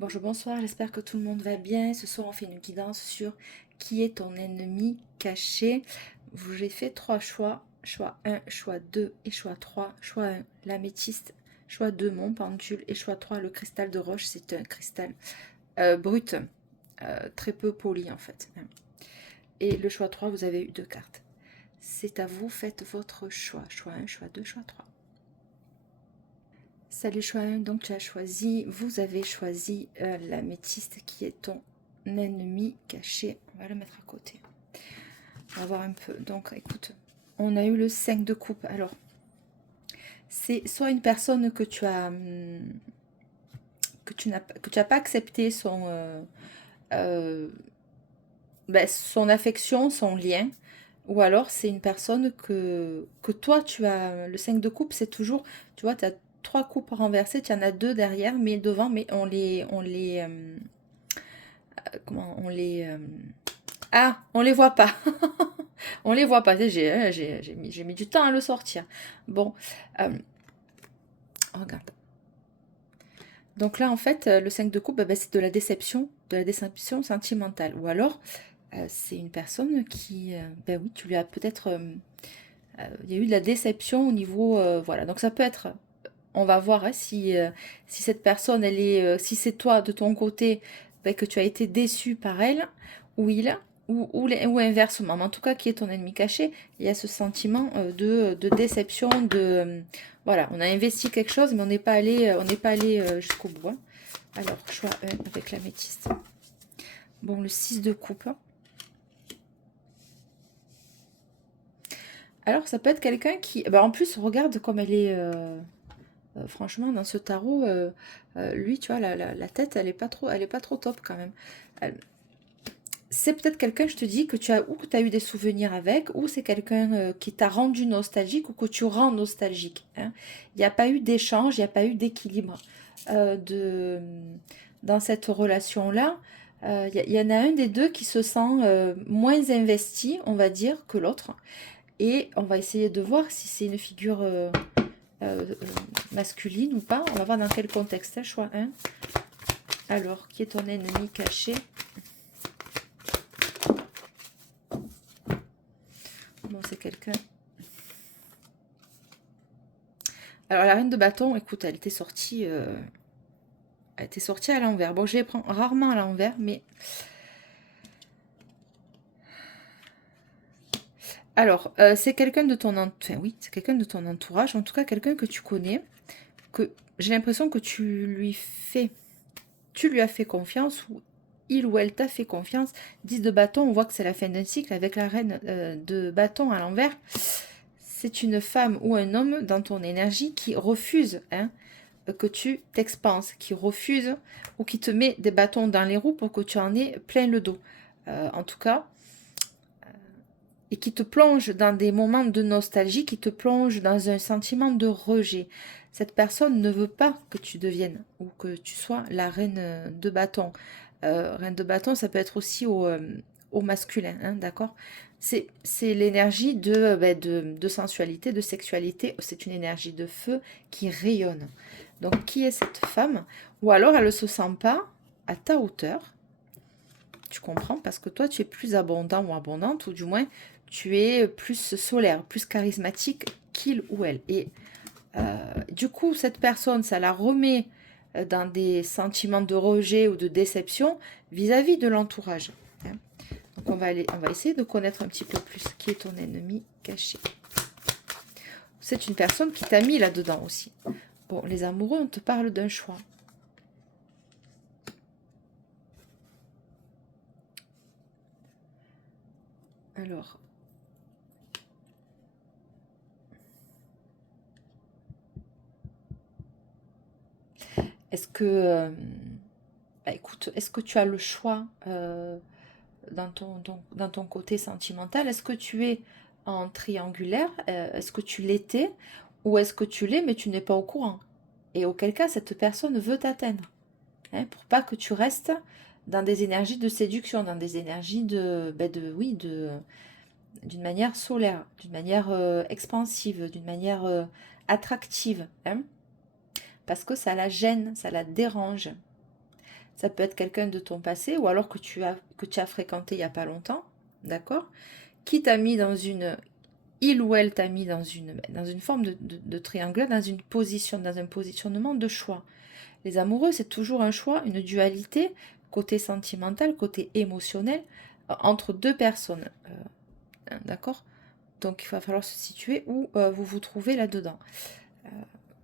Bonjour, bonsoir, j'espère que tout le monde va bien. Ce soir, on fait une guidance sur qui est ton ennemi caché. J'ai fait 3 choix. Choix 1, choix 2 et choix 3. Choix 1, l'améthyste. Choix 2, mon pendule. Et choix 3, le cristal de roche. C'est un cristal brut, très peu poli en fait. Et le choix 3, vous avez eu 2 cartes. C'est à vous, faites votre choix. Choix 1, choix 2, choix 3. Salut choix 1, donc tu as choisi, vous avez choisi l'améthyste qui est ton ennemi caché. On va le mettre à côté. On va voir un peu. Donc écoute, on a eu le 5 de coupe. Alors, c'est soit une personne que tu as que tu n'as pas accepté son affection, son lien, ou alors c'est une personne que toi tu as. Le 5 de coupe, c'est toujours, tu vois, tu as 3 coupes renversées, tu en as 2 derrière, mais devant, mais comment on les voit pas. On les voit pas. J'ai mis du temps à le sortir. Bon, regarde. Donc là, en fait, le 5 de coupe, c'est de la déception sentimentale. Ou alors, c'est une personne qui, ben oui, tu lui as peut-être, il y a eu de la déception au niveau, voilà. Donc ça peut être, on va voir hein, si cette personne, si c'est toi de ton côté, ben, que tu as été déçu par elle ou il, ou inversement. Mais en tout cas, qui est ton ennemi caché, il y a ce sentiment de déception, voilà, on a investi quelque chose, mais on n'est pas allé jusqu'au bout. Hein. Alors, choix 1 avec l'améthyste. Bon, le 6 de coupe. Alors, ça peut être quelqu'un qui... en plus, regarde comme elle est... franchement, dans ce tarot, lui, tu vois, la tête, elle est pas trop top quand même. C'est peut-être quelqu'un, je te dis, que tu as ou que tu as eu des souvenirs avec, ou c'est quelqu'un qui t'a rendu nostalgique ou que tu rends nostalgique. Hein. Il n'y a pas eu d'échange, il n'y a pas eu d'équilibre dans cette relation-là. Il y en a un des deux qui se sent moins investi, on va dire, que l'autre. Et on va essayer de voir si c'est une figure masculine ou pas. On va voir dans quel contexte. Hein, choix 1. Alors, qui est ton ennemi caché? Bon, c'est quelqu'un. Alors, la reine de bâton, écoute, elle était sortie à l'envers. Bon, je les prends rarement à l'envers, mais... Alors, c'est quelqu'un de ton oui, c'est quelqu'un de ton entourage, en tout cas quelqu'un que tu connais, que j'ai l'impression que tu lui as fait confiance, ou il ou elle t'a fait confiance. 10 de bâton, on voit que c'est la fin d'un cycle avec la reine de bâton à l'envers. C'est une femme ou un homme dans ton énergie qui refuse hein, que tu t'expanses, qui refuse ou qui te met des bâtons dans les roues pour que tu en aies plein le dos. En tout cas, et qui te plonge dans des moments de nostalgie, qui te plonge dans un sentiment de rejet. Cette personne ne veut pas que tu deviennes ou que tu sois la reine de bâton. Reine de bâton, ça peut être aussi au masculin, hein, d'accord. C'est l'énergie de sensualité, de sexualité. C'est une énergie de feu qui rayonne. Donc, qui est cette femme? Ou alors, elle ne se sent pas à ta hauteur. Tu comprends? Parce que toi, tu es plus abondant ou abondante, ou du moins, tu es plus solaire, plus charismatique qu'il ou elle. Et du coup, cette personne, ça la remet dans des sentiments de rejet ou de déception vis-à-vis de l'entourage. Hein. Donc, on va essayer de connaître un petit peu plus qui est ton ennemi caché. C'est une personne qui t'a mis là-dedans aussi. Bon, les amoureux, on te parle d'un choix. Alors, est-ce que, écoute, est-ce que tu as le choix dans ton côté sentimental? Est-ce que tu es en triangulaire? Est-ce que tu l'étais? Ou est-ce que tu l'es, mais tu n'es pas au courant? Et auquel cas, cette personne veut t'atteindre. Hein, pour pas que tu restes dans des énergies de séduction, dans des énergies d'une manière solaire, d'une manière expansive, d'une manière attractive. Hein, parce que ça la gêne, ça la dérange. Ça peut être quelqu'un de ton passé ou alors que tu as fréquenté il n'y a pas longtemps, d'accord? Qui t'a mis dans une... Il ou elle t'a mis dans une forme de triangle, dans un positionnement de choix. Les amoureux, c'est toujours un choix, une dualité, côté sentimental, côté émotionnel, entre deux personnes. D'accord? Donc il va falloir se situer où vous vous trouvez là-dedans.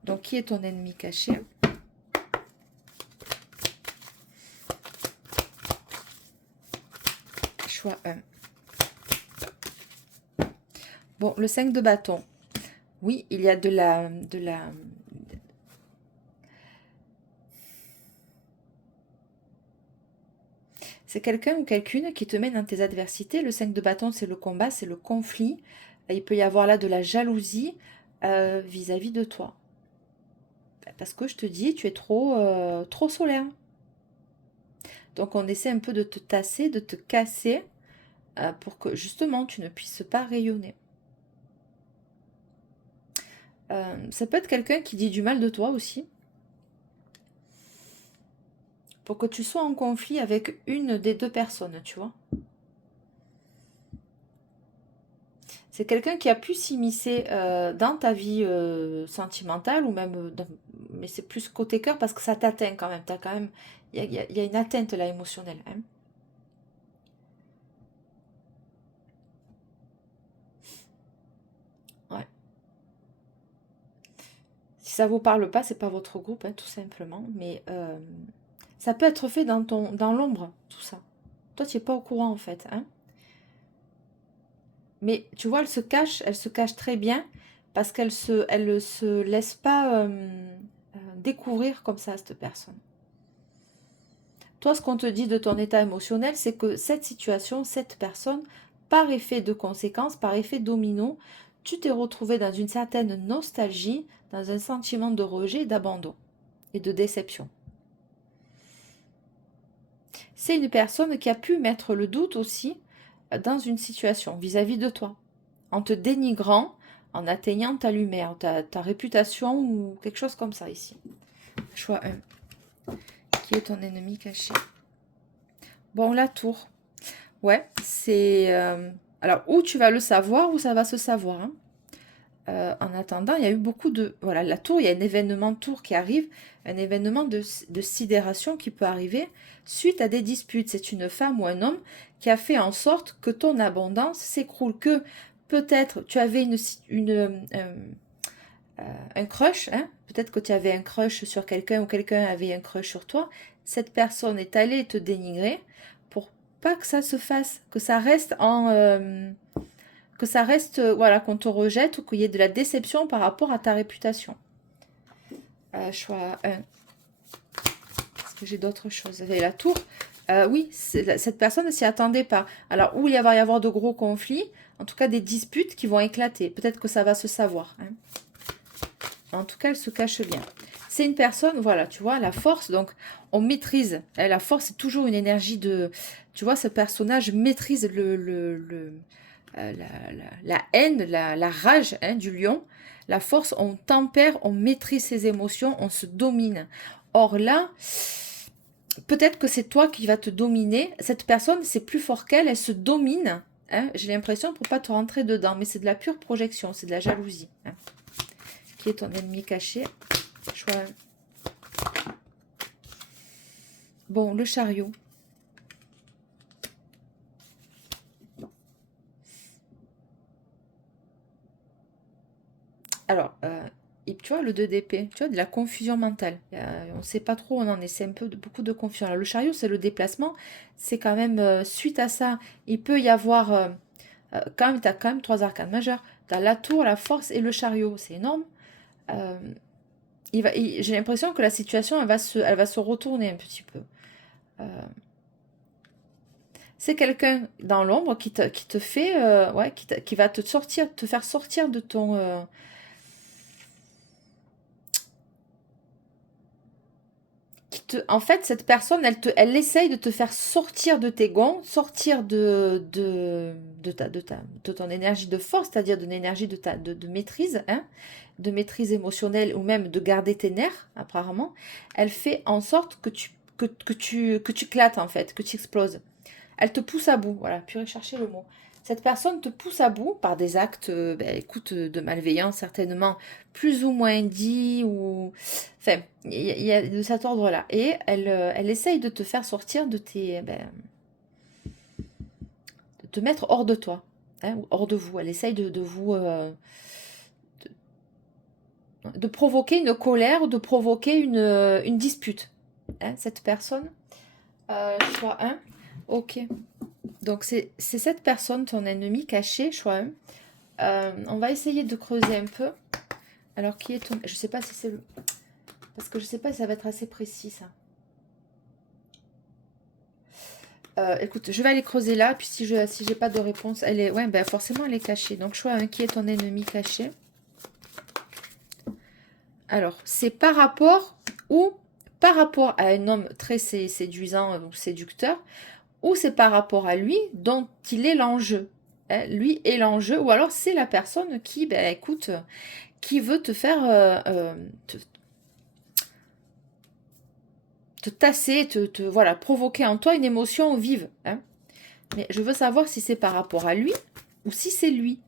Donc qui est ton ennemi caché? Choix 1. Bon, le 5 de bâton. Oui, il y a de la... C'est quelqu'un ou quelqu'une qui te met dans tes adversités. Le 5 de bâton, c'est le combat, c'est le conflit. Il peut y avoir là de la jalousie vis-à-vis de toi. Parce que je te dis, tu es trop solaire. Donc on essaie un peu de te tasser, de te casser, pour que justement tu ne puisses pas rayonner. Ça peut être quelqu'un qui dit du mal de toi aussi. Pour que tu sois en conflit avec une des deux personnes, tu vois. C'est quelqu'un qui a pu s'immiscer dans ta vie sentimentale ou même... mais c'est plus côté cœur parce que ça t'atteint quand même. Il y a une atteinte là émotionnelle. Hein. Ouais. Si ça vous parle pas, c'est pas votre groupe, hein, tout simplement. Mais ça peut être fait dans l'ombre, tout ça. Toi, tu n'es pas au courant en fait. Hein. Mais tu vois, elle se cache très bien parce elle ne se laisse pas découvrir comme ça, cette personne. Toi, ce qu'on te dit de ton état émotionnel, c'est que cette situation, cette personne, par effet de conséquence, par effet domino, tu t'es retrouvé dans une certaine nostalgie, dans un sentiment de rejet, d'abandon et de déception. C'est une personne qui a pu mettre le doute aussi dans une situation vis-à-vis de toi, en te dénigrant, en atteignant ta lumière, ta réputation ou quelque chose comme ça ici. Choix 1. Qui est ton ennemi caché? Bon, la tour. Ouais, c'est... alors, ou tu vas le savoir, ou ça va se savoir. Hein. En attendant, il y a eu beaucoup de... Voilà, la tour, il y a un événement tour qui arrive, un événement de sidération qui peut arriver suite à des disputes. C'est une femme ou un homme qui a fait en sorte que ton abondance s'écroule, que peut-être tu avais un crush, hein? Peut-être que tu avais un crush sur quelqu'un ou quelqu'un avait un crush sur toi. Cette personne est allée te dénigrer pour pas que ça se fasse, que ça reste voilà, qu'on te rejette ou qu'il y ait de la déception par rapport à ta réputation. Choix 1. Est-ce que j'ai d'autres choses? Avec la tour. Oui, cette personne ne s'y attendait pas. Alors, où il va y avoir de gros conflits, en tout cas des disputes qui vont éclater. Peut-être que ça va se savoir. Hein. En tout cas, elle se cache bien. C'est une personne, voilà, tu vois, la force, donc on maîtrise. La force, c'est toujours une énergie de... Tu vois, ce personnage maîtrise la haine, la rage hein, du lion. La force, on tempère, on maîtrise ses émotions, on se domine. Or là, peut-être que c'est toi qui vas te dominer. Cette personne, c'est plus fort qu'elle, elle se domine. Hein, j'ai l'impression pour pas te rentrer dedans, mais c'est de la pure projection, c'est de la jalousie. Hein. Qui est ton ennemi caché? Choix. Bon, le chariot. Alors, tu vois, le 2 d'épée, tu vois, de la confusion mentale. On ne sait pas trop, on en est, c'est un peu beaucoup de confusion. Alors, le chariot, c'est le déplacement. C'est quand même, suite à ça, il peut y avoir, quand même, tu as quand même 3 arcanes majeures. Tu as la tour, la force et le chariot. C'est énorme. J'ai l'impression que la situation, elle va se retourner un petit peu. C'est quelqu'un dans l'ombre qui te fait, ouais, qui va te faire sortir de ton... en fait, cette personne, elle essaye de te faire sortir de tes gonds, sortir de ton énergie de force, c'est-à-dire d'une énergie de maîtrise, hein, de maîtrise émotionnelle ou même de garder tes nerfs, apparemment. Elle fait en sorte que tu éclates en fait, que tu exploses. Elle te pousse à bout, voilà, purée, chercher le mot. Cette personne te pousse à bout par des actes, écoute, de malveillance certainement, plus ou moins dits, ou... Enfin, il y a de cet ordre-là. Et elle essaye de te faire sortir de tes... de te mettre hors de toi, hein, ou hors de vous. Elle essaye de vous... de provoquer une colère, de provoquer une dispute. Hein, cette personne. Choix 1. Ok. Donc, c'est cette personne, ton ennemi caché, choix 1. On va essayer de creuser un peu. Alors, qui est ton... Je sais pas si c'est le... Parce que je sais pas si ça va être assez précis, ça. Écoute, je vais aller creuser là. Puis, si j'ai pas de réponse, elle est... Ouais, ben forcément, elle est cachée. Donc, choix 1, qui est ton ennemi caché? Alors, c'est par rapport ou par rapport à un homme très séduisant ou séducteur, ou c'est par rapport à lui dont il est l'enjeu. Hein, lui est l'enjeu, ou alors c'est la personne qui, ben écoute, qui veut te faire te tasser, voilà, provoquer en toi une émotion vive. Hein. Mais je veux savoir si c'est par rapport à lui ou si c'est lui.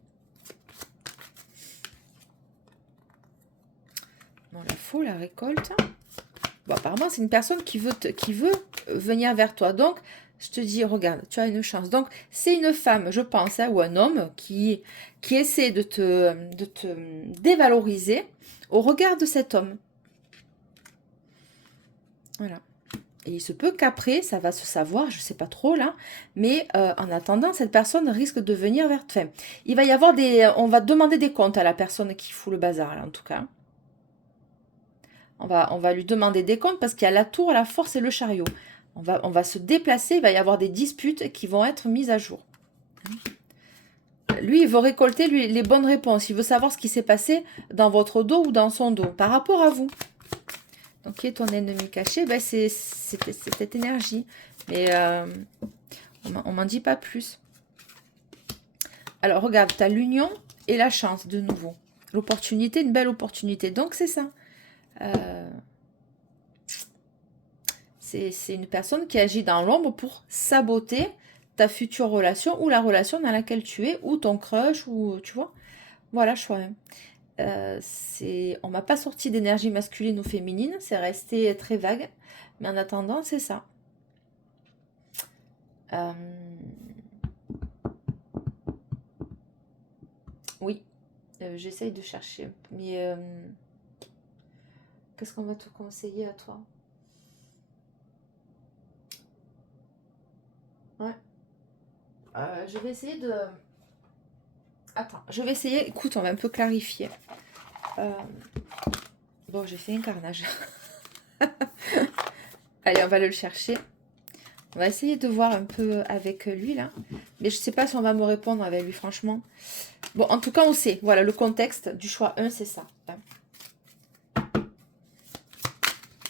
Bon, la faux, la récolte. Bon, apparemment, c'est une personne qui veut venir vers toi. Donc, je te dis, regarde, tu as une chance. Donc, c'est une femme, je pense, hein, ou un homme qui essaie de te dévaloriser au regard de cet homme. Voilà. Et il se peut qu'après, ça va se savoir, je ne sais pas trop là, mais en attendant, cette personne risque de venir vers toi. Enfin, il va y avoir on va demander des comptes à la personne qui fout le bazar, là, en tout cas. On va lui demander des comptes parce qu'il y a la tour, la force et le chariot. On va se déplacer, il va y avoir des disputes qui vont être mises à jour. Lui, il veut récolter les bonnes réponses. Il veut savoir ce qui s'est passé dans votre dos ou dans son dos, par rapport à vous. Donc, qui est ton ennemi caché? Ben, c'est cette énergie. Mais on m'en dit pas plus. Alors, regarde, tu as l'union et la chance, de nouveau. L'opportunité, une belle opportunité. Donc, c'est ça. C'est une personne qui agit dans l'ombre pour saboter ta future relation ou la relation dans laquelle tu es, ou ton crush, ou tu vois. Voilà, choix. On m'a pas sorti d'énergie masculine ou féminine, c'est resté très vague. Mais en attendant, c'est ça. Oui, j'essaye de chercher. Mais qu'est-ce qu'on va te conseiller à toi? Ouais. Je vais essayer de... Attends, je vais essayer... Écoute, on va un peu clarifier. Bon, j'ai fait un carnage. Allez, on va le chercher. On va essayer de voir un peu avec lui, là. Mais je ne sais pas si on va me répondre avec lui, franchement. Bon, en tout cas, on sait. Voilà, le contexte du choix 1, c'est ça.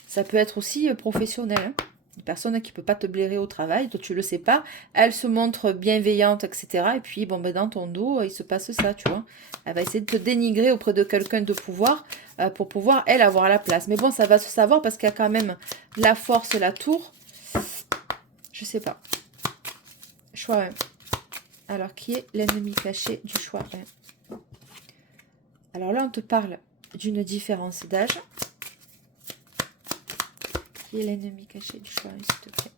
Ça peut être aussi professionnel. Hein. Une personne qui ne peut pas te blairer au travail, toi, tu ne le sais pas. Elle se montre bienveillante, etc. Et puis, bon, ben, dans ton dos, il se passe ça, tu vois. Elle va essayer de te dénigrer auprès de quelqu'un de pouvoir pour pouvoir, elle, avoir la place. Mais bon, ça va se savoir parce qu'il y a quand même la force, la tour. Je sais pas. Choix 1. Alors, qui est l'ennemi caché du choix 1? Alors là, on te parle d'une différence d'âge. Qui est l'ennemi caché du choix 1, s'il te plaît?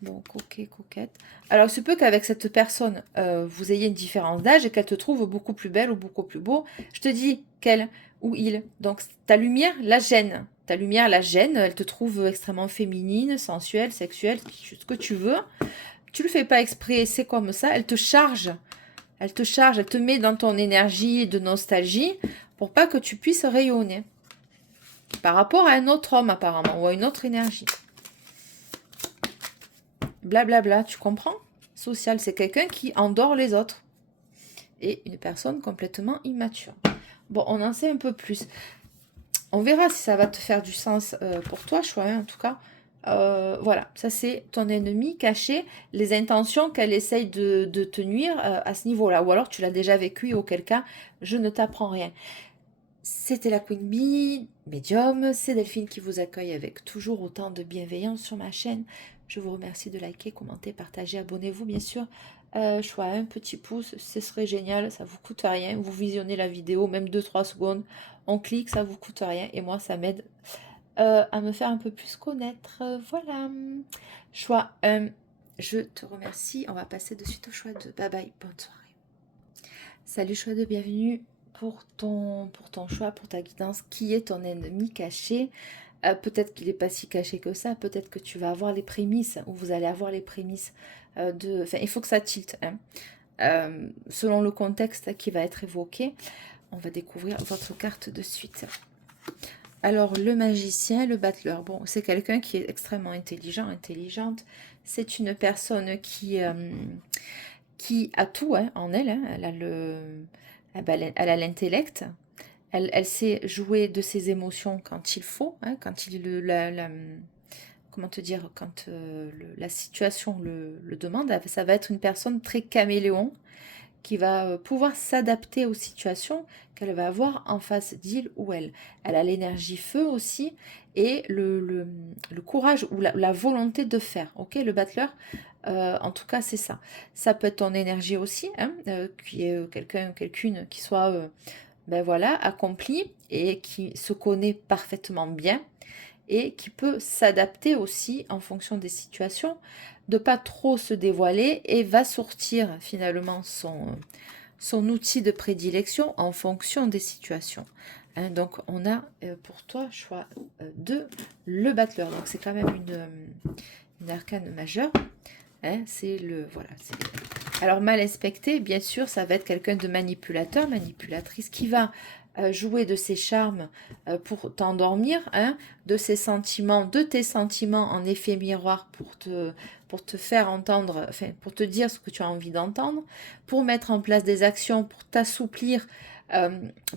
Bon, coquette. Alors, il se peut qu'avec cette personne, vous ayez une différence d'âge et qu'elle te trouve beaucoup plus belle ou beaucoup plus beau. Je te dis qu'elle ou il. Donc, ta lumière la gêne. Ta lumière la gêne. Elle te trouve extrêmement féminine, sensuelle, sexuelle, ce que tu veux. Tu le fais pas exprès, c'est comme ça. Elle te charge. Elle te met dans ton énergie de nostalgie pour pas que tu puisses rayonner. Par rapport à un autre homme, apparemment, ou à une autre énergie. Blablabla, tu comprends? Social, c'est quelqu'un qui endort les autres. Et une personne complètement immature. Bon, on en sait un peu plus. On verra si ça va te faire du sens pour toi, choix, en tout cas. Voilà, ça c'est ton ennemi caché, les intentions qu'elle essaye de te nuire à ce niveau-là. Ou alors tu l'as déjà vécu et auquel cas, je ne t'apprends rien. C'était la Queen Bee, médium, c'est Delphine qui vous accueille avec toujours autant de bienveillance sur ma chaîne. Je vous remercie de liker, commenter, partager, abonnez-vous bien sûr. Choix un petit pouce, ce serait génial, ça vous coûte rien. Vous visionnez la vidéo, même 2-3 secondes, on clique, ça vous coûte rien et moi ça m'aide à me faire un peu plus connaître. Voilà. Choix 1, je te remercie. On va passer de suite au choix 2. Bye bye, bonne soirée. Salut choix 2, bienvenue pour ton choix, pour ta guidance. Qui est ton ennemi caché? Peut-être qu'il n'est pas si caché que ça, peut-être que tu vas avoir les prémices, ou vous allez avoir les prémices de... Enfin, il faut que ça tilte, hein. Selon le contexte qui va être évoqué, on va découvrir votre carte de suite. Alors, le magicien, le battleur, bon, c'est quelqu'un qui est extrêmement intelligent, intelligente. C'est une personne qui a tout hein, en elle, hein. Elle a elle a l'intellect. Elle sait jouer de ses émotions quand il faut, hein, quand il comment te dire, quand la situation le demande. Ça va être une personne très caméléon qui va pouvoir s'adapter aux situations qu'elle va avoir en face d'il ou elle. Elle a l'énergie feu aussi et le courage ou la volonté de faire. Ok, le battleur, en tout cas, c'est ça. Ça peut être ton énergie aussi, hein, qui est quelqu'une qui soit ben voilà, accompli et qui se connaît parfaitement bien et qui peut s'adapter aussi en fonction des situations, de pas trop se dévoiler et va sortir finalement son outil de prédilection en fonction des situations. Hein, donc on a pour toi choix 2, le battleur. Donc c'est quand même une arcane majeure. Hein, c'est le voilà. Alors mal inspecté, bien sûr, ça va être quelqu'un de manipulateur, manipulatrice qui va jouer de ses charmes pour t'endormir, hein, de ses sentiments, de tes sentiments en effet miroir pour te faire entendre, enfin pour te dire ce que tu as envie d'entendre, pour mettre en place des actions, pour t'assouplir,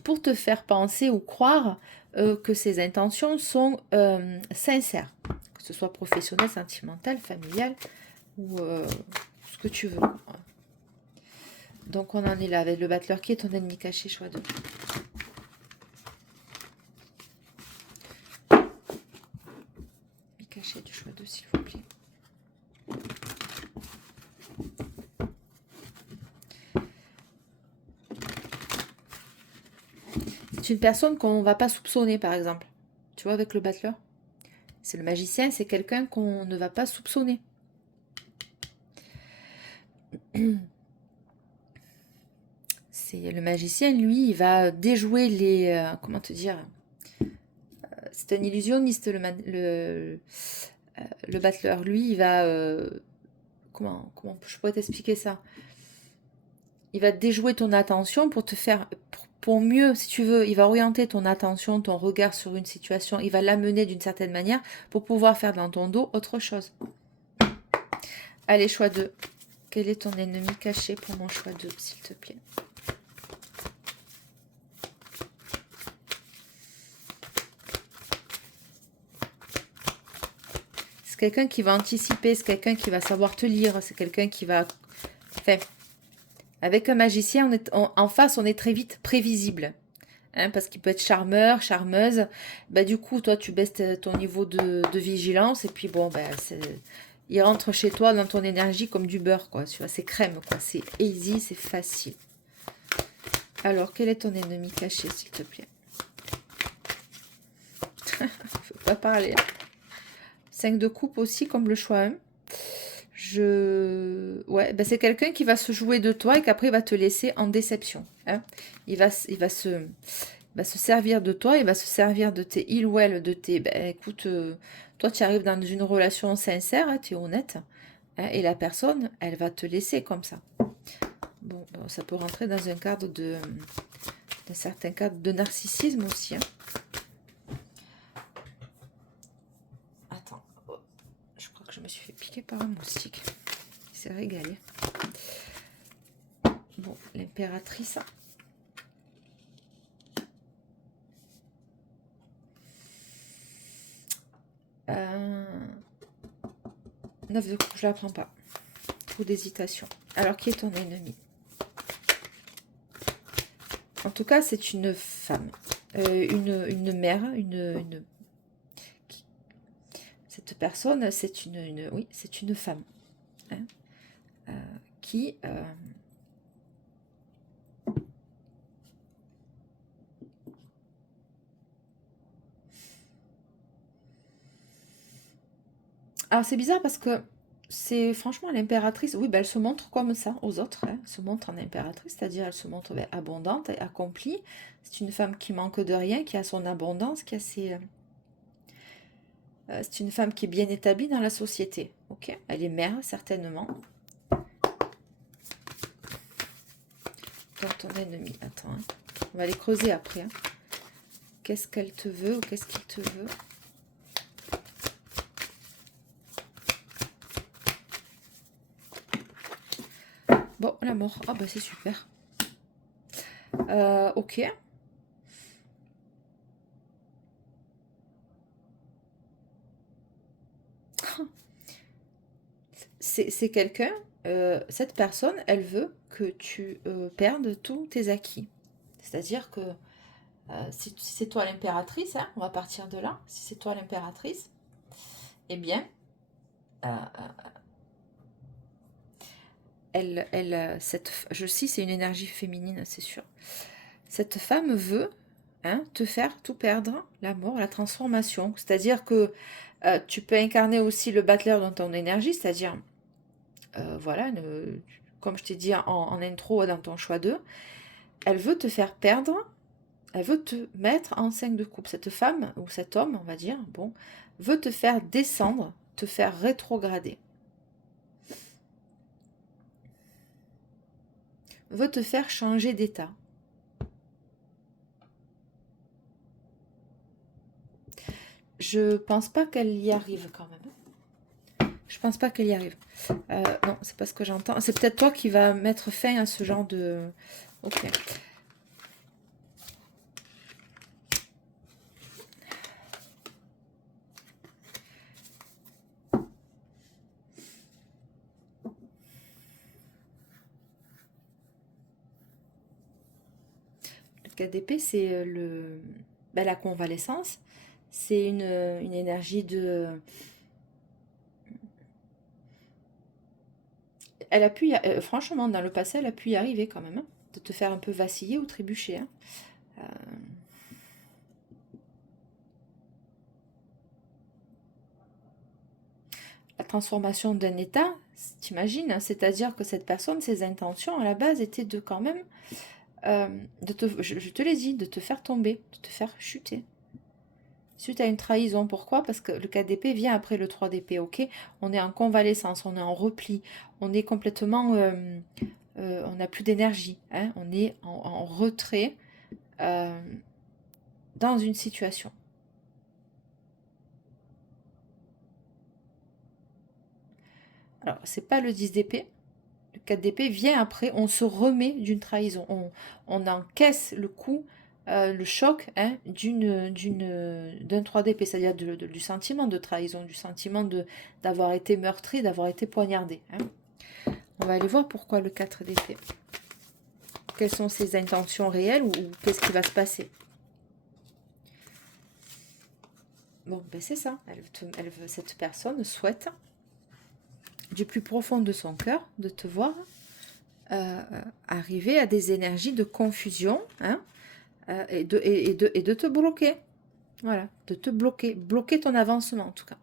pour te faire penser ou croire que ses intentions sont sincères, que ce soit professionnel, sentimental, familial ou ce que tu veux. Donc on en est là avec le battleur qui est ton ennemi caché, choix 2. Ennemi caché du choix 2, s'il vous plaît. C'est une personne qu'on ne va pas soupçonner, par exemple. Tu vois, avec le battleur. C'est le magicien, c'est quelqu'un qu'on ne va pas soupçonner. C'est le magicien, lui, il va déjouer les... comment te dire, c'est un illusionniste, le battleur. Lui, il va... comment je pourrais t'expliquer ça? Il va déjouer ton attention pour te faire... Pour mieux, si tu veux, il va orienter ton attention, ton regard sur une situation. Il va l'amener d'une certaine manière pour pouvoir faire dans ton dos autre chose. Allez, choix 2. Quel est ton ennemi caché pour mon choix 2, s'il te plaît? C'est quelqu'un qui va anticiper, c'est quelqu'un qui va savoir te lire, c'est quelqu'un qui va... Enfin, avec un magicien, en face, on est très vite prévisible. Hein, parce qu'il peut être charmeur, charmeuse. Bah, du coup, toi, tu baisses ton niveau de vigilance. Et puis, bon, ben, il rentre chez toi dans ton énergie comme du beurre, quoi. Tu vois, c'est crème, quoi. C'est easy, c'est facile. Alors, quel est ton ennemi caché, s'il te plaît? Il ne faut pas parler. 5 de coupe aussi, comme le choix 1. Ouais, ben c'est quelqu'un qui va se jouer de toi et qu'après, il va te laisser en déception. Hein. Il va se servir de toi, il va se servir de tes il ou elle, de tes... Ben, écoute, toi, tu arrives dans une relation sincère, hein, tu es honnête. Hein, et la personne, elle va te laisser comme ça. Bon, ça peut rentrer dans un cadre d'un certain cadre de narcissisme aussi. Hein. Attends, je crois que je me suis fait piquer par un moustique. Il s'est régalé. Bon, l'impératrice. 9 de coupe, je la prends pas. Trop d'hésitation. Alors, qui est ton ennemi? En tout cas, c'est une femme. une mère, cette personne, oui, c'est une femme, hein, qui alors c'est bizarre parce que c'est franchement l'impératrice, oui, ben, elle se montre comme ça aux autres, hein, elle se montre en impératrice, c'est-à-dire elle se montre ben, abondante et accomplie. C'est une femme qui manque de rien, qui a son abondance, qui a c'est une femme qui est bien établie dans la société. Ok, elle est mère certainement. Dans ton ennemi, attends, hein. On va les creuser après. Hein. Qu'est-ce qu'elle te veut ou qu'est-ce qu'il te veut? Bon, la mort. Ah bah c'est super. Ok. C'est quelqu'un, cette personne, elle veut que tu perdes tous tes acquis. C'est-à-dire que si c'est toi l'impératrice, hein, on va partir de là, si c'est toi l'impératrice, eh bien, euh, c'est une énergie féminine, c'est sûr. Cette femme veut te faire tout perdre, la mort, la transformation. C'est-à-dire que tu peux incarner aussi le battleur dans ton énergie, c'est-à-dire, voilà, comme je t'ai dit en intro dans ton choix 2, elle veut te faire perdre, elle veut te mettre en 5 de coupe. Cette femme, ou cet homme, on va dire, bon, veut te faire descendre, te faire rétrograder. Veut te faire changer d'état. Je pense pas qu'elle y arrive quand même. Je pense pas qu'elle y arrive. Non, c'est pas ce que j'entends. C'est peut-être toi qui vas mettre fin à ce genre de... Ok. Le KDP, c'est la convalescence. C'est une énergie de... Elle a pu, franchement, dans le passé, elle a pu y arriver quand même, hein, de te faire un peu vaciller ou trébucher. Hein. La transformation d'un état, t'imagines, hein, c'est-à-dire que cette personne, ses intentions à la base étaient de quand même, je te l'ai dit, de te faire tomber, de te faire chuter. Suite à une trahison, pourquoi? Parce que le 4DP vient après le 3DP, ok? On est en convalescence, on est en repli, on est complètement... on n'a plus d'énergie, hein? On est en retrait dans une situation. Alors, c'est pas le 10DP. Le 4DP vient après, on se remet d'une trahison. On encaisse le coup, le choc hein, d'un 3DP, c'est-à-dire du sentiment de trahison, du sentiment d'avoir été meurtri, d'avoir été poignardé. Hein. On va aller voir pourquoi le 4DP. Quelles sont ses intentions réelles ou qu'est-ce qui va se passer? Bon, ben c'est ça. Cette personne souhaite, du plus profond de son cœur, de te voir arriver à des énergies de confusion hein, et de te bloquer. Voilà, de te bloquer ton avancement en tout cas.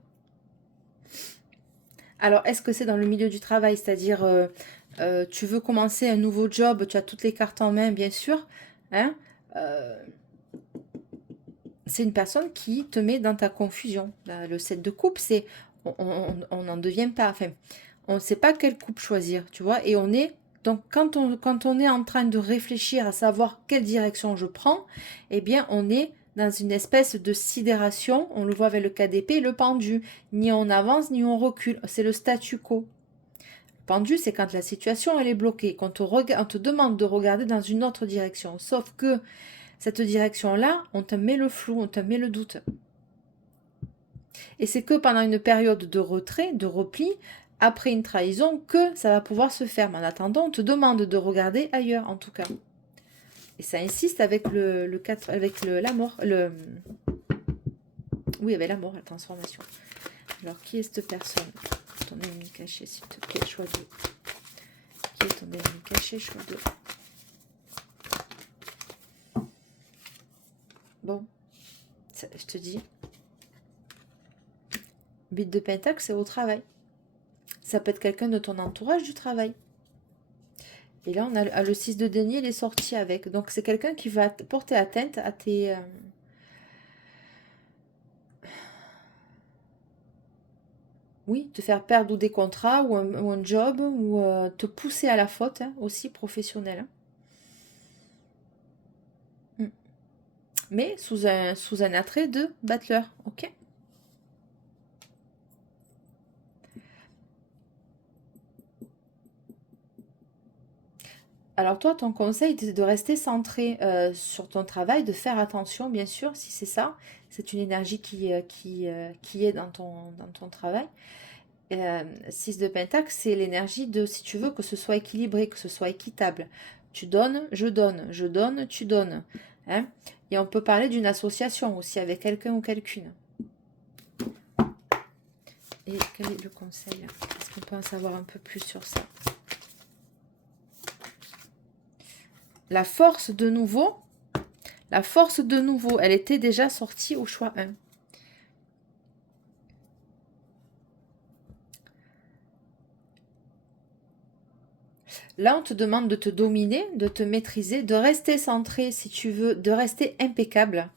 Alors, est-ce que c'est dans le milieu du travail, c'est-à-dire tu veux commencer un nouveau job, tu as toutes les cartes en main, bien sûr, hein, c'est une personne qui te met dans ta confusion. Le 7 de coupe, c'est on n'en devient pas, enfin, on ne sait pas quelle coupe choisir, tu vois, et on est, donc quand on est en train de réfléchir à savoir quelle direction je prends, eh bien on est dans une espèce de sidération, on le voit avec le KDP, le pendu, ni on avance ni on recule, c'est le statu quo. Le pendu, c'est quand la situation elle est bloquée, quand on te demande de regarder dans une autre direction, sauf que cette direction-là, on te met le flou, on te met le doute. Et c'est que pendant une période de retrait, de repli, après une trahison, que ça va pouvoir se faire. Mais en attendant, on te demande de regarder ailleurs, en tout cas. Et ça insiste avec le 4, avec la mort. Oui, avec la mort, la transformation. Alors, qui est cette personne? Ton ennemi caché, s'il te plaît, choix 2. Qui est ton ennemi caché, choix 2. Bon, ça, je te dis. 8 de pentacle, c'est au travail. Ça peut être quelqu'un de ton entourage du travail. Et là, on a le 6 de denier, il est sorti avec. Donc, c'est quelqu'un qui va porter atteinte à tes... oui, te faire perdre ou des contrats ou un job ou te pousser à la faute, hein, aussi professionnelle. Hein. Mais sous un attrait de battleur, ok? Alors toi, ton conseil, c'est de rester centré sur ton travail, de faire attention, bien sûr, si c'est ça. C'est une énergie qui est dans ton travail. 6 de Pentacle, c'est l'énergie de, si tu veux, que ce soit équilibré, que ce soit équitable. Tu donnes, je donne, tu donnes. Hein. Et on peut parler d'une association aussi avec quelqu'un ou quelqu'une. Et quel est le conseil? Est-ce qu'on peut en savoir un peu plus sur ça? La force de nouveau, elle était déjà sortie au choix 1. Là, on te demande de te dominer, de te maîtriser, de rester centré si tu veux, de rester impeccable,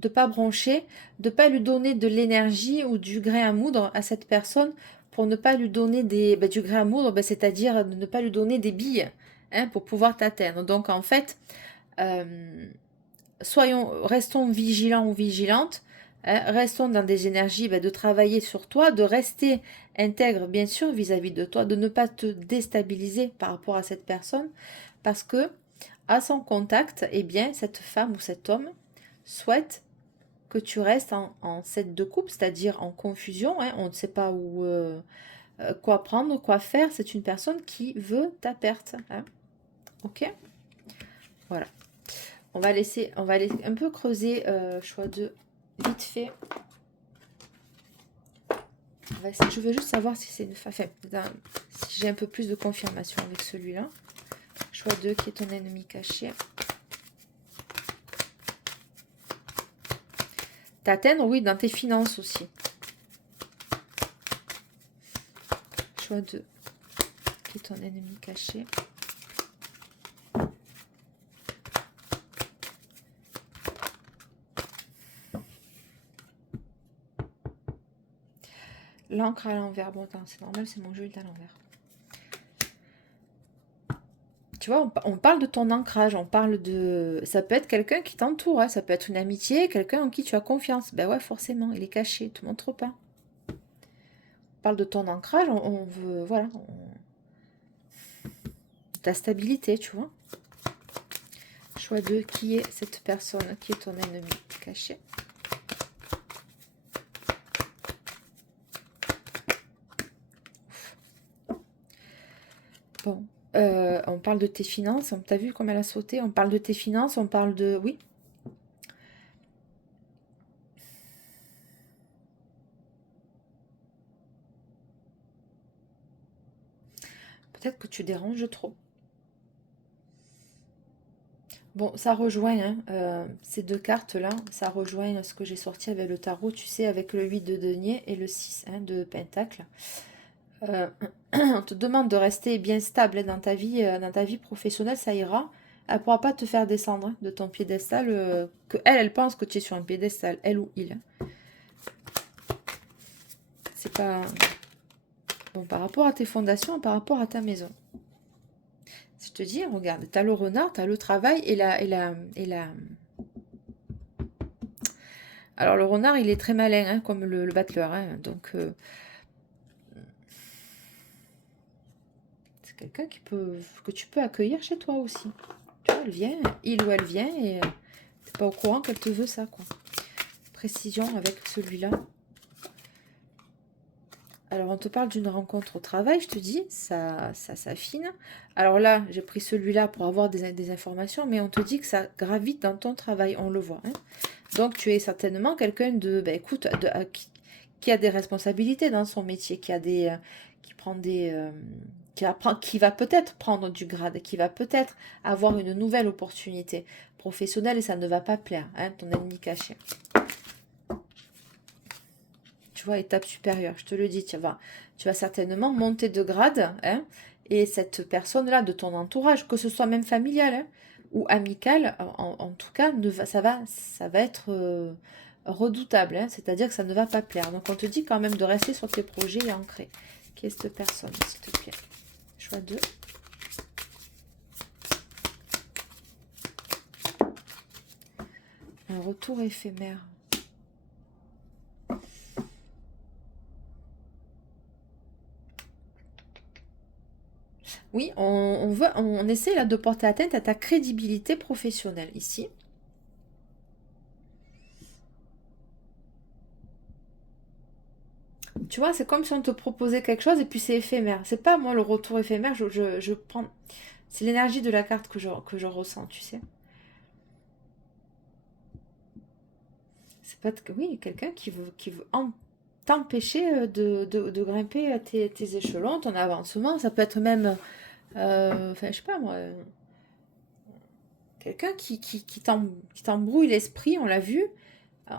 de pas broncher, de pas lui donner de l'énergie ou du grain à moudre à cette personne pour ne pas lui donner du grain à moudre, c'est-à-dire de ne pas lui donner des billes, hein, pour pouvoir t'atteindre. Donc en fait, restons vigilants ou vigilantes, hein, restons dans des énergies de travailler sur toi, de rester intègre bien sûr vis-à-vis de toi, de ne pas te déstabiliser par rapport à cette personne, parce que à son contact, eh bien, cette femme ou cet homme souhaite que tu restes en 7 de coupe, c'est-à-dire en confusion, hein, on ne sait pas où, quoi prendre, quoi faire, c'est une personne qui veut ta perte. Hein. Ok. Voilà. On va laisser un peu creuser, choix de vite fait. Je veux juste savoir si c'est une femme, si j'ai un peu plus de confirmation avec celui-là. Choix 2 qui est ton ennemi caché. T'atteindre, oui, dans tes finances aussi. Choix 2 qui est ton ennemi caché. L'encre à l'envers. Bon, c'est normal, c'est mon jeu, il est à l'envers. Tu vois, on parle de ton ancrage, on parle de... Ça peut être quelqu'un qui t'entoure, hein, ça peut être une amitié, quelqu'un en qui tu as confiance. Ben ouais, forcément, il est caché, il te montre pas. On parle de ton ancrage, on veut... Voilà. Ta stabilité, tu vois. Choix 2, qui est cette personne, qui est ton ennemi caché. Bon, on parle de tes finances, t'as vu comme elle a sauté, on parle de tes finances, on parle de... Oui. Peut-être que tu déranges trop. Bon, ça rejoint, hein, ces deux cartes-là, ça rejoint ce que j'ai sorti avec le tarot, tu sais, avec le 8 de denier et le 6 hein, de pentacle. On te demande de rester bien stable dans ta vie professionnelle, ça ira. Elle ne pourra pas te faire descendre de ton piédestal, que elle pense que tu es sur un piédestal, elle ou il. C'est pas... Bon, par rapport à tes fondations, par rapport à ta maison. Je te dis, regarde, tu as le renard, tu as le travail et la... Alors, le renard, il est très malin, hein, comme le battleur. Hein, donc, c'est quelqu'un que tu peux accueillir chez toi aussi. Tu vois, elle vient, il ou elle vient, et tu n'es pas au courant qu'elle te veut ça, quoi. Précision avec celui-là. Alors, on te parle d'une rencontre au travail, je te dis, ça s'affine. Alors là, j'ai pris celui-là pour avoir des informations, mais on te dit que ça gravite dans ton travail, on le voit, hein. Donc, tu es certainement quelqu'un de, ben, écoute, qui a des responsabilités dans son métier, qui prend qui va peut-être prendre du grade, qui va peut-être avoir une nouvelle opportunité professionnelle et ça ne va pas plaire, hein, ton ennemi caché. Tu vois, étape supérieure, je te le dis, tu vas certainement monter de grade, hein, et cette personne-là de ton entourage, que ce soit même familial, hein, ou amical, en tout cas, ça va être redoutable, hein, c'est-à-dire que ça ne va pas plaire. Donc on te dit quand même de rester sur tes projets et ancré. Qui est cette personne, s'il te plaît? Choix 2. Un retour éphémère. Oui, on essaie là de porter atteinte à ta crédibilité professionnelle ici. Tu vois, c'est comme si on te proposait quelque chose et puis c'est éphémère. C'est pas moi le retour éphémère, je prends. C'est l'énergie de la carte que je ressens, tu sais. C'est pas. Oui, quelqu'un qui veut t'empêcher de grimper à tes échelons, ton avancement. Ça peut être même. Enfin, je sais pas moi. Quelqu'un qui t'embrouille l'esprit, on l'a vu.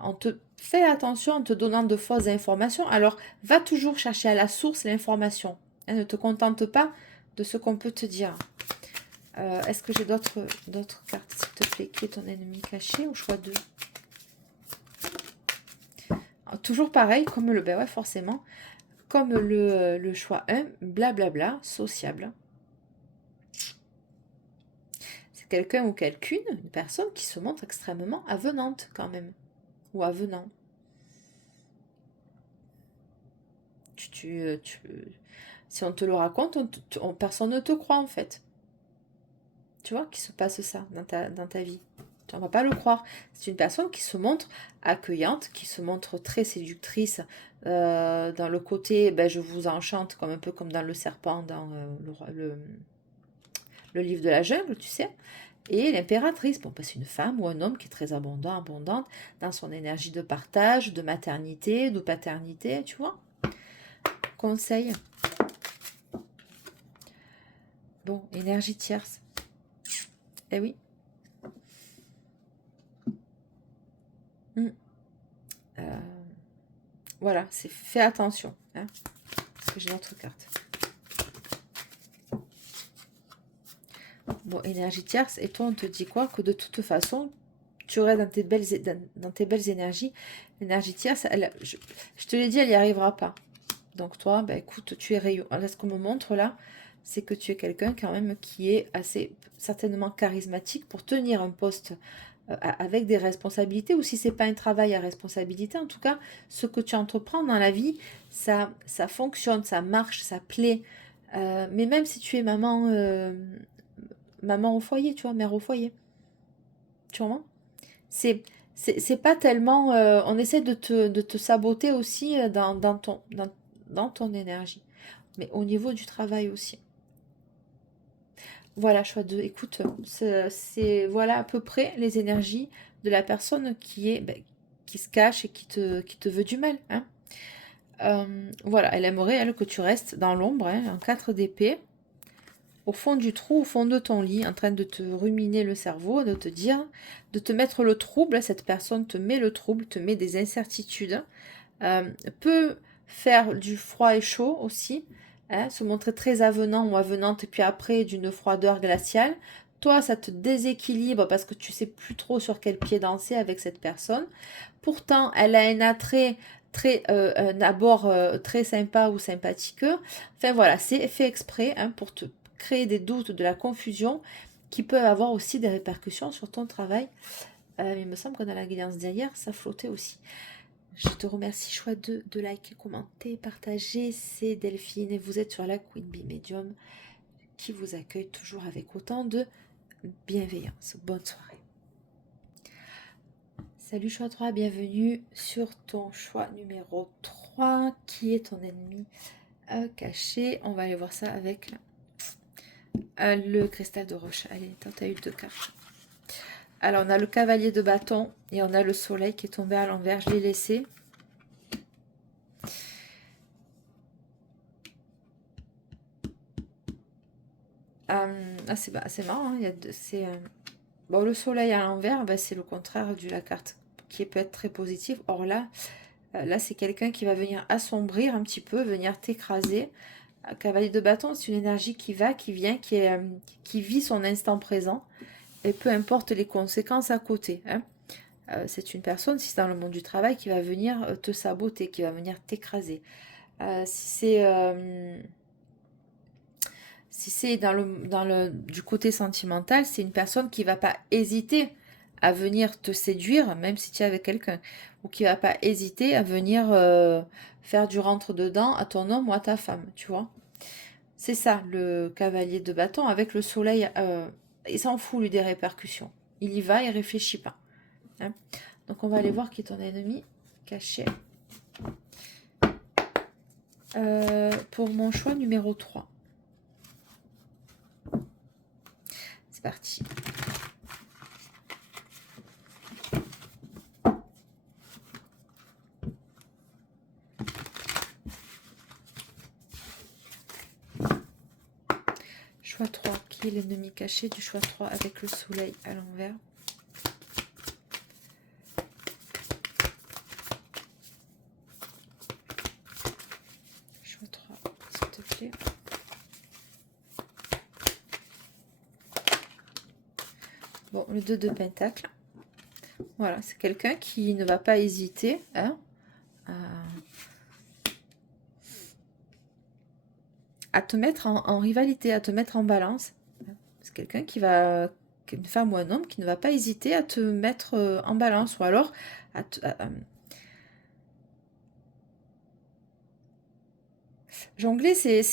On te fait attention en te donnant de fausses informations. Alors, va toujours chercher à la source l'information. Hein, ne te contente pas de ce qu'on peut te dire. Est-ce que j'ai d'autres cartes, s'il te plaît? Qui est ton ennemi caché au choix 2? Toujours pareil, comme le... Ben ouais, forcément. Comme le choix 1, blablabla, sociable. C'est quelqu'un ou quelqu'une, une personne qui se montre extrêmement avenante quand même. Ou avenant. Si on te le raconte, personne ne te croit en fait. Tu vois, qu'il se passe ça dans ta vie. Tu ne vas pas le croire. C'est une personne qui se montre accueillante, qui se montre très séductrice dans le côté, ben, je vous enchante, comme un peu comme dans le serpent, dans le livre de la jungle, tu sais. Et l'impératrice, bon, ben, c'est une femme ou un homme qui est très abondante dans son énergie de partage, de maternité, de paternité, tu vois. Conseil. Bon, énergie tierce. Eh oui. Mm. Voilà, fais attention. Hein, parce que j'ai notre carte. Bon, énergie tierce. Et toi, on te dit quoi? Que de toute façon, tu restes dans tes belles énergies. L'énergie tierce, je te l'ai dit, elle n'y arrivera pas. Donc toi, bah, écoute, tu es rayon. Là, ce qu'on me montre là, c'est que tu es quelqu'un quand même qui est assez certainement charismatique pour tenir un poste avec des responsabilités, ou si c'est pas un travail à responsabilité, en tout cas, ce que tu entreprends dans la vie, ça fonctionne, ça marche, ça plaît. Mais même si tu es maman au foyer, tu vois, mère au foyer, tu vois, c'est pas tellement. On essaie de te saboter aussi dans ton énergie, mais au niveau du travail aussi. Voilà, choix 2. Écoute, voilà à peu près les énergies de la personne qui se cache et qui te veut du mal. Hein. Voilà, elle aimerait, elle, que tu restes dans l'ombre, hein, en 4 d'épée, au fond du trou, au fond de ton lit, en train de te ruminer le cerveau, de te dire, de te mettre le trouble. Cette personne te met le trouble, te met des incertitudes, peut faire du froid et chaud aussi, hein, se montrer très avenant ou avenante, et puis après d'une froideur glaciale. Toi, ça te déséquilibre parce que tu sais plus trop sur quel pied danser avec cette personne. Pourtant, elle a un attrait un abord très sympa ou sympathique. Enfin voilà, c'est fait exprès, hein, pour te créer des doutes, de la confusion qui peuvent avoir aussi des répercussions sur ton travail. Il me semble que dans la guidance derrière, ça flottait aussi. Je te remercie, choix de liker, commenter, partager. C'est Delphine et vous êtes sur la Queen Bee Medium qui vous accueille toujours avec autant de bienveillance. Bonne soirée. Salut choix 3, bienvenue sur ton choix numéro 3. 3. Qui est ton ennemi caché? On va aller voir ça avec le cristal de roche. Allez, toi, tu as eu 2 cartes. Alors, on a le cavalier de bâton et on a le soleil qui est tombé à l'envers. Je l'ai laissé. C'est marrant. Hein, bon, le soleil à l'envers, c'est le contraire de la carte qui peut être très positive. Or là, c'est quelqu'un qui va venir assombrir un petit peu, venir t'écraser. Cavalier de bâton, c'est une énergie qui va, qui vient, qui vit son instant présent. Et peu importe les conséquences à côté. Hein. C'est une personne, si c'est dans le monde du travail, qui va venir te saboter, qui va venir t'écraser. Si c'est du côté sentimental, c'est une personne qui va pas hésiter à venir te séduire, même si tu es avec quelqu'un, ou qui va pas hésiter à venir faire du rentre-dedans à ton homme ou à ta femme, tu vois. C'est ça, le cavalier de bâton avec le soleil, il s'en fout lui des répercussions. Il y va, il réfléchit pas. Hein. Donc on va aller voir qui est ton ennemi caché. Pour mon choix numéro 3. C'est parti. Choix 3. Qui est l'ennemi caché du choix 3 avec le soleil à l'envers? Choix 3, s'il te plaît. Bon, le 2 de pentacle. Voilà, c'est quelqu'un qui ne va pas hésiter hein, à te mettre en rivalité, à te mettre en balance. C'est quelqu'un qui va, une femme ou un homme, qui ne va pas hésiter à te mettre en balance ou alors jongler, c'est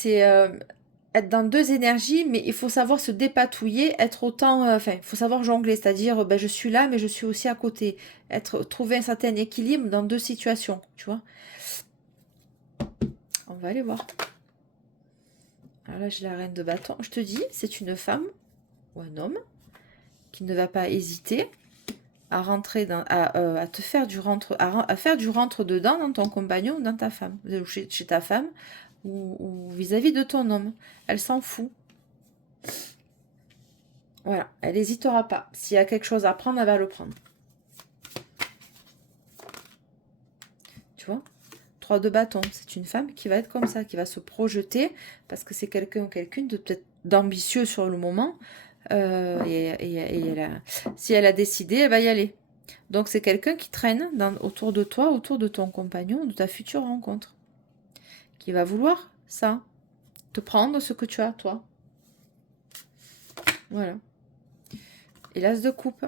être dans 2 énergies, mais il faut savoir se dépatouiller, être autant, il faut savoir jongler, c'est-à-dire, je suis là, mais je suis aussi à côté, trouver un certain équilibre dans 2 situations, tu vois. On va aller voir. Alors là, j'ai la reine de bâton. Je te dis, c'est une femme ou un homme qui ne va pas hésiter à rentrer à te faire du rentre, à faire du rentre dedans dans ton compagnon ou dans ta femme, chez ta femme ou vis-à-vis de ton homme. Elle s'en fout. Voilà, elle n'hésitera pas. S'il y a quelque chose à prendre, elle va le prendre. Tu vois, 3 de bâton, c'est une femme qui va être comme ça, qui va se projeter parce que c'est quelqu'un ou quelqu'une de peut-être d'ambitieux sur le moment. Si elle a décidé, elle va y aller. Donc c'est quelqu'un qui traîne autour de toi, autour de ton compagnon, de ta future rencontre. Qui va vouloir ça, te prendre ce que tu as, toi. Voilà. Et l'as de coupe.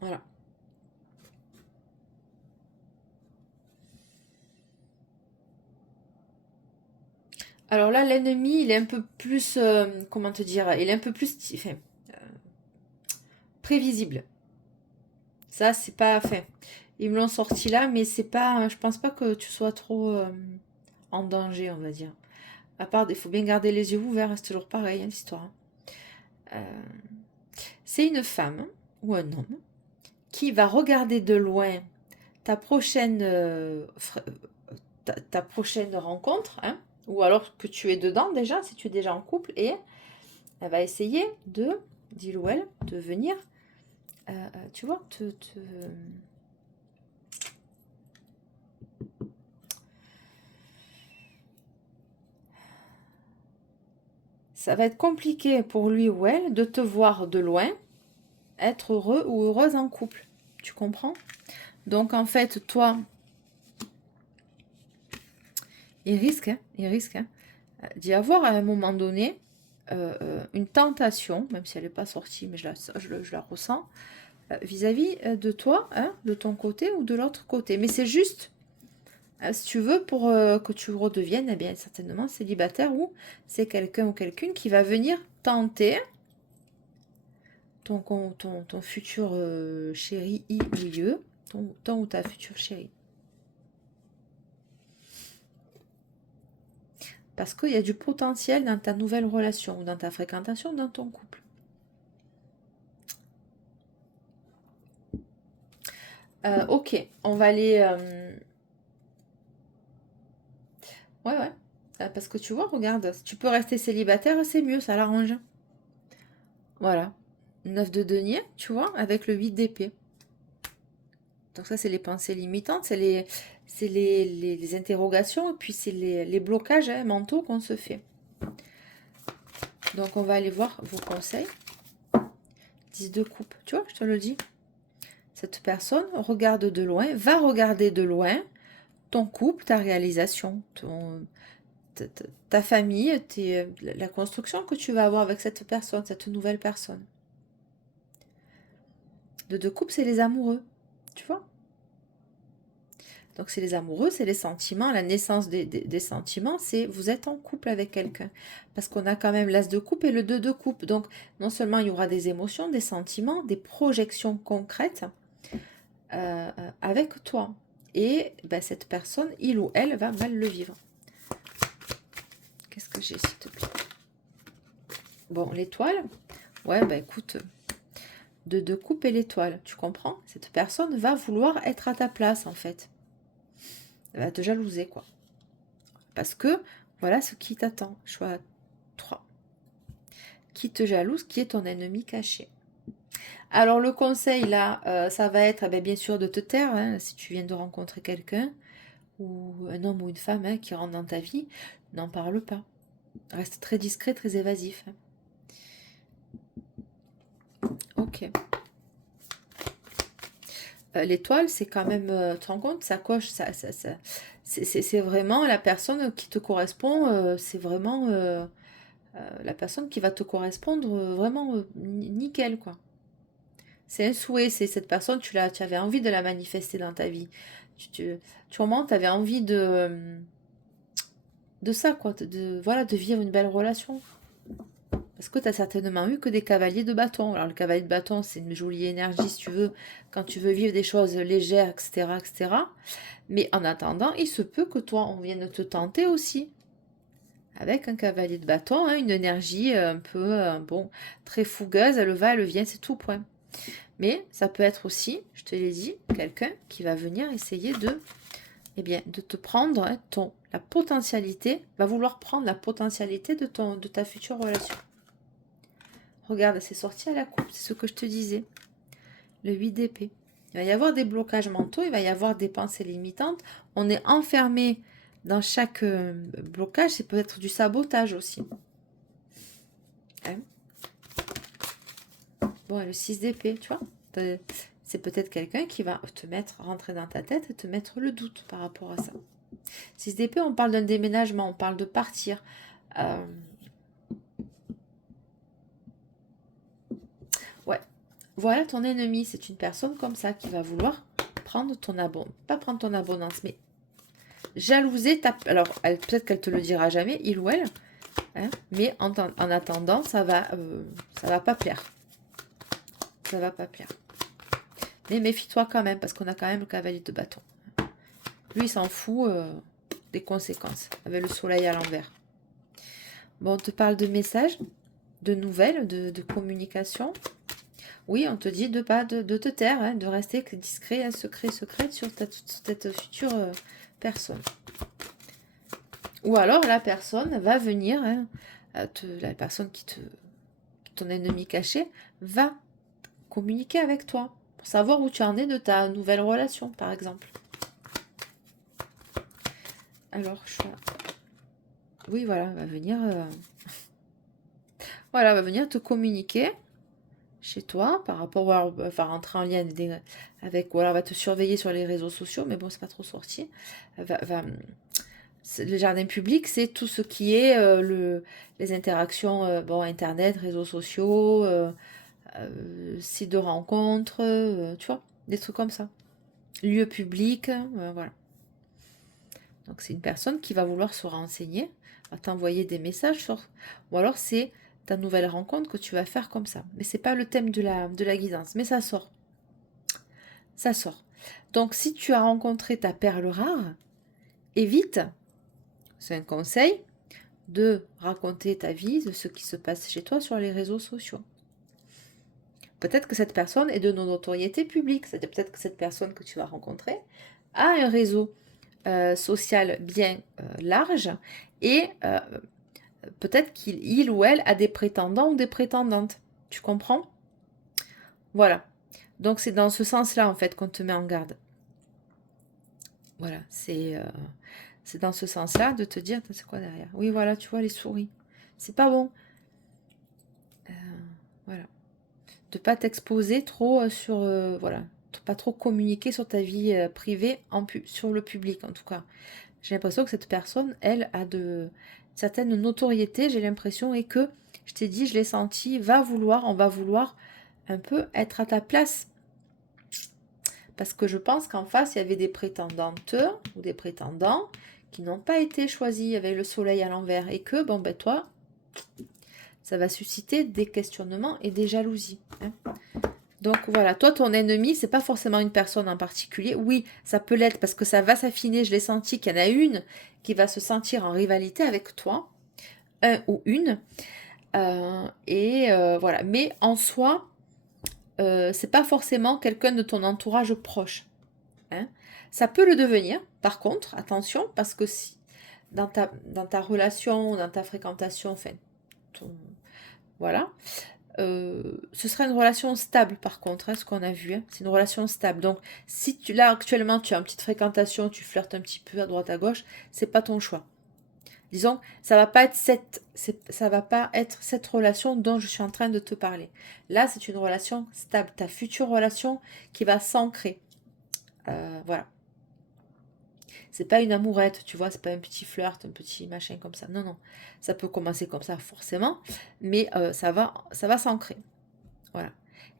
Voilà. Alors là, l'ennemi, il est un peu plus, comment te dire, il est un peu plus prévisible. Ça, c'est pas fait. Ils me l'ont sorti là, mais c'est pas, je pense pas que tu sois trop en danger, on va dire. À part, il faut bien garder les yeux ouverts, c'est toujours pareil, hein, l'histoire. C'est une femme ou un homme qui va regarder de loin ta prochaine, ta prochaine rencontre, hein, ou alors que tu es dedans déjà, si tu es déjà en couple, et elle va essayer de, dit ou elle, de venir, tu vois, ça va être compliqué pour lui ou elle de te voir de loin, être heureux ou heureuse en couple. Tu comprends? Donc en fait, toi, il risque hein, d'y avoir à un moment donné une tentation, même si elle n'est pas sortie, mais je la ressens, vis-à-vis de toi, hein, de ton côté ou de l'autre côté. Mais c'est juste, si tu veux, pour que tu redeviennes eh bien, certainement célibataire ou c'est quelqu'un ou quelqu'une qui va venir tenter ton futur chéri, I ou IE, ton ou ta future chérie. Parce qu'il y a du potentiel dans ta nouvelle relation ou dans ta fréquentation, dans ton couple. Ok, on va aller... Ouais. Parce que tu vois, regarde, si tu peux rester célibataire, c'est mieux, ça l'arrange. Voilà. 9 de denier, tu vois, avec le 8 d'épée. Donc ça, c'est les pensées limitantes, c'est les interrogations, et puis c'est les blocages mentaux qu'on se fait. Donc on va aller voir vos conseils. 10 de coupe, tu vois, je te le dis. Cette personne regarde de loin, va regarder de loin ton couple, ta réalisation, ta famille, la construction que tu vas avoir avec cette personne, cette nouvelle personne. De coupe, c'est les amoureux, tu vois. Donc c'est les amoureux, c'est les sentiments, la naissance des sentiments, c'est vous êtes en couple avec quelqu'un. Parce qu'on a quand même l'as de coupe et le 2 de coupe. Donc non seulement il y aura des émotions, des sentiments, des projections concrètes avec toi. Et ben, cette personne, il ou elle, va mal le vivre. Qu'est-ce que j'ai, s'il te plaît? Bon, l'étoile. Ouais, ben écoute, de coupe et l'étoile, tu comprends? Cette personne va vouloir être à ta place, en fait. Elle va te jalouser, quoi. Parce que, voilà ce qui t'attend. Choix 3. Qui te jalouse, qui est ton ennemi caché. Alors, le conseil, là, ça va être, bien sûr, de te taire, hein, si tu viens de rencontrer quelqu'un, ou un homme ou une femme qui rentre dans ta vie, n'en parle pas. Reste très discret, très évasif. Ok. L'étoile, c'est quand même, tu te rends compte, ça coche, c'est vraiment la personne qui te correspond, c'est vraiment la personne qui va te correspondre vraiment nickel, quoi. C'est un souhait, c'est cette personne, tu avais envie de la manifester dans ta vie. Tu avais envie de ça, quoi, voilà, de vivre une belle relation. Parce que tu as certainement eu que des cavaliers de bâton. Alors, le cavalier de bâton, c'est une jolie énergie, si tu veux, quand tu veux vivre des choses légères, etc., etc. Mais en attendant, il se peut que toi, on vienne te tenter aussi. Avec un cavalier de bâton, une énergie un peu, bon, très fougueuse, elle va, elle vient, c'est tout, point. Mais ça peut être aussi, je te l'ai dit, quelqu'un qui va venir essayer de te prendre la potentialité, va vouloir prendre la potentialité de ta future relation. Regarde, c'est sorti à la coupe, c'est ce que je te disais. Le 8 d'épée. Il va y avoir des blocages mentaux, il va y avoir des pensées limitantes. On est enfermé dans chaque blocage, c'est peut-être du sabotage aussi. Hein? Bon, le 6 d'épée, tu vois. C'est peut-être quelqu'un qui va rentrer dans ta tête et te mettre le doute par rapport à ça. 6 d'épée, on parle d'un déménagement, on parle de partir. Ouais. Voilà ton ennemi, c'est une personne comme ça qui va vouloir prendre ton abondance. Pas prendre ton abondance, mais jalouser ta... Alors, peut-être qu'elle te le dira jamais, il ou elle. Hein, mais en attendant, ça va pas plaire. Ça va pas plaire. Mais méfie-toi quand même, parce qu'on a quand même le cavalier de bâton. Lui, il s'en fout des conséquences, avec le soleil à l'envers. Bon, on te parle de messages, de nouvelles, de communication. Oui, on te dit de te taire, de rester discret, secret sur cette future personne. Ou alors, la personne va venir, la personne ton ennemi caché, va communiquer avec toi pour savoir où tu en es de ta nouvelle relation, par exemple. Alors, oui, voilà, va venir... Voilà, va venir te communiquer chez toi par rapport à... Enfin, rentrer en lien avec... Ou alors, va te surveiller sur les réseaux sociaux, mais bon, c'est pas trop sorti. Le jardin public, c'est tout ce qui est les interactions, Internet, réseaux sociaux, sites de rencontres, tu vois, des trucs comme ça. Lieu public, voilà. Donc c'est une personne qui va vouloir se renseigner, va t'envoyer des messages ou alors c'est ta nouvelle rencontre que tu vas faire comme ça. Mais c'est pas le thème de la guidance, mais ça sort. Ça sort. Donc, si tu as rencontré ta perle rare, évite, c'est un conseil, de raconter ta vie, de ce qui se passe chez toi sur les réseaux sociaux. Peut-être que cette personne est de notoriété publique, c'est-à-dire peut-être que cette personne que tu vas rencontrer a un réseau social bien large et peut-être qu'il ou elle a des prétendants ou des prétendantes. Tu comprends? Voilà. Donc c'est dans ce sens-là en fait qu'on te met en garde. Voilà, c'est dans ce sens-là de te dire, c'est quoi derrière? Oui, voilà, tu vois les souris. C'est pas bon. Voilà. De pas t'exposer trop sur, voilà, pas trop communiquer sur ta vie privée sur le public en tout cas. J'ai l'impression que cette personne, elle, a de certaines notoriétés, j'ai l'impression, et que, je t'ai dit, je l'ai senti, on va vouloir un peu être à ta place. Parce que je pense qu'en face, il y avait des prétendantes ou des prétendants qui n'ont pas été choisis avec le soleil à l'envers. Et que, bon, ben toi, ça va susciter des questionnements et des jalousies. Hein. Donc voilà, toi, ton ennemi, c'est pas forcément une personne en particulier. Oui, ça peut l'être parce que ça va s'affiner. Je l'ai senti qu'il y en a une qui va se sentir en rivalité avec toi, un ou une. Voilà. Mais en soi, c'est pas forcément quelqu'un de ton entourage proche. Hein. Ça peut le devenir, par contre, attention, parce que si dans ta relation, dans ta fréquentation, enfin, voilà, ce sera une relation stable par contre, hein, ce qu'on a vu, hein, c'est une relation stable. Donc si là actuellement tu as une petite fréquentation, tu flirtes un petit peu à droite à gauche, c'est pas ton choix. Disons, ça va pas être cette relation dont je suis en train de te parler. Là, c'est une relation stable, ta future relation qui va s'ancrer. Voilà. C'est pas une amourette, tu vois, c'est pas un petit flirt, un petit machin comme ça. Non, non. Ça peut commencer comme ça, forcément, mais ça va s'ancrer. Voilà.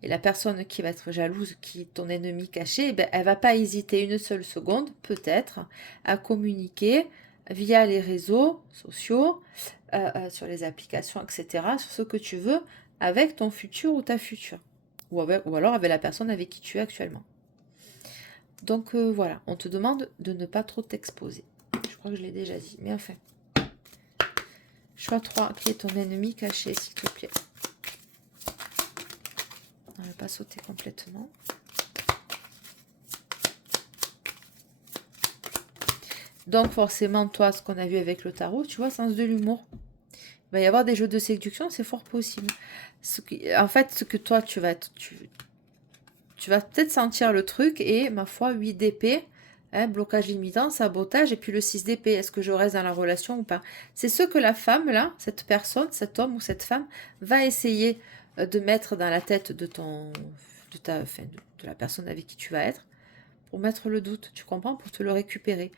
Et la personne qui va être jalouse, qui est ton ennemi caché, eh ben, elle va pas hésiter une seule seconde, peut-être, à communiquer via les réseaux sociaux, sur les applications, etc., sur ce que tu veux, avec ton futur ou ta future. Ou alors avec la personne avec qui tu es actuellement. Donc voilà, on te demande de ne pas trop t'exposer. Je crois que je l'ai déjà dit, mais enfin. Choix 3, qui est ton ennemi caché, s'il te plaît. On ne va pas sauter complètement. Donc forcément, toi, ce qu'on a vu avec le tarot, tu vois, sens de l'humour. Il va y avoir des jeux de séduction, c'est fort possible. En fait, ce que toi, tu vas peut-être sentir le truc et, ma foi, 8 d'épée, hein, blocage limitant, sabotage, et puis le 6 d'épée. Est-ce que je reste dans la relation ou pas? C'est ce que la femme, là, cette personne, cet homme ou cette femme, va essayer de mettre dans la tête de la personne avec qui tu vas être, pour mettre le doute, tu comprends, pour te le récupérer.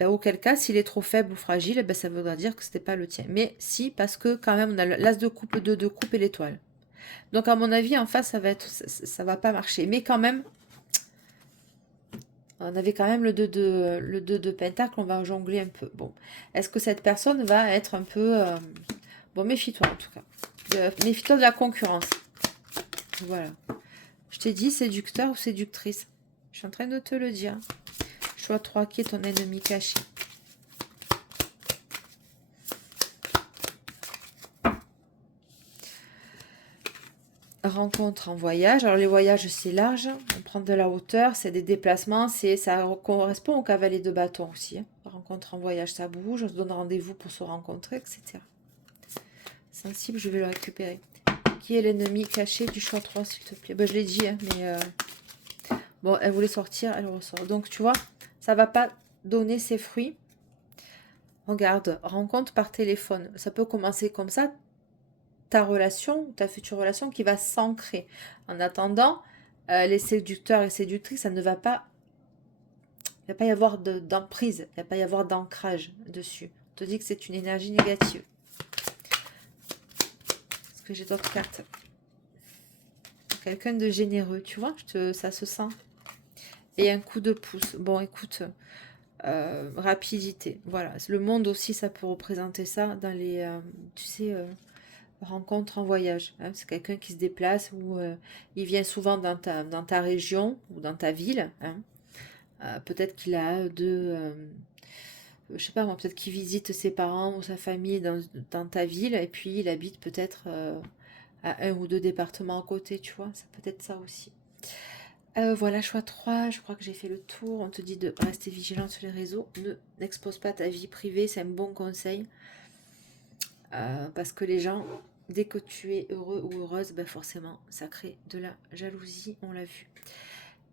Ben, auquel cas, s'il est trop faible ou fragile, ben, ça voudra dire que ce n'était pas le tien. Mais si, parce que quand même, on a l'as de coupe, 2 de coupe et l'étoile. Donc, à mon avis, en face, ça va pas marcher. Mais quand même, on avait quand même le 2 de pentacle, on va jongler un peu. Bon, est-ce que cette personne va être un peu... Bon, méfie-toi en tout cas. Méfie-toi de la concurrence. Voilà. Je t'ai dit séducteur ou séductrice. Je suis en train de te le dire. Choix 3, qui est ton ennemi caché? Rencontre en voyage. Alors les voyages, c'est large. On prend de la hauteur, c'est des déplacements. Ça correspond au cavalier de bâton aussi. Hein. Rencontre en voyage, ça bouge. On se donne rendez-vous pour se rencontrer, etc. Sensible, je vais le récupérer. Qui est l'ennemi caché du choix 3, s'il te plaît? Ben, je l'ai dit, hein, mais... Bon, elle voulait sortir, elle ressort. Donc, tu vois, ça va pas donner ses fruits. Regarde, rencontre par téléphone. Ça peut commencer comme ça. Ta relation, ta future relation qui va s'ancrer. En attendant, les séducteurs et séductrices, ça ne va pas... Il ne va pas y avoir d'emprise. Il ne va pas y avoir d'ancrage dessus. On te dit que c'est une énergie négative. Est-ce que j'ai d'autres cartes? Quelqu'un de généreux, tu vois, ça se sent. Et un coup de pouce. Bon, écoute, rapidité. Voilà. Le monde aussi, ça peut représenter ça dans les... tu sais, rencontre en voyage. Hein. C'est quelqu'un qui se déplace ou il vient souvent dans ta région ou dans ta ville. Hein. Peut-être qu'il a je sais pas moi, peut-être qu'il visite ses parents ou sa famille dans ta ville et puis il habite peut-être à un ou deux départements à côté, tu vois. Ça peut être ça aussi. Voilà, choix 3, je crois que j'ai fait le tour. On te dit de rester vigilant sur les réseaux. N'expose pas ta vie privée, c'est un bon conseil. Parce que les gens, dès que tu es heureux ou heureuse, ben forcément, ça crée de la jalousie, on l'a vu.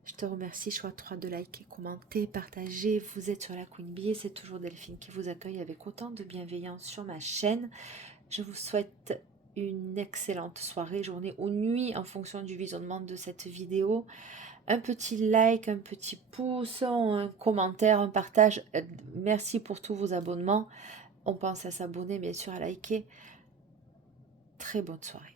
Je te remercie, choix 3 de liker, commenter, partager. Vous êtes sur la Queen Bee, c'est toujours Delphine qui vous accueille avec autant de bienveillance sur ma chaîne. Je vous souhaite une excellente soirée, journée ou nuit en fonction du visionnement de cette vidéo. Un petit like, un petit pouce, un commentaire, un partage. Merci pour tous vos abonnements. On pense à s'abonner, bien sûr, à liker. Très bonne soirée.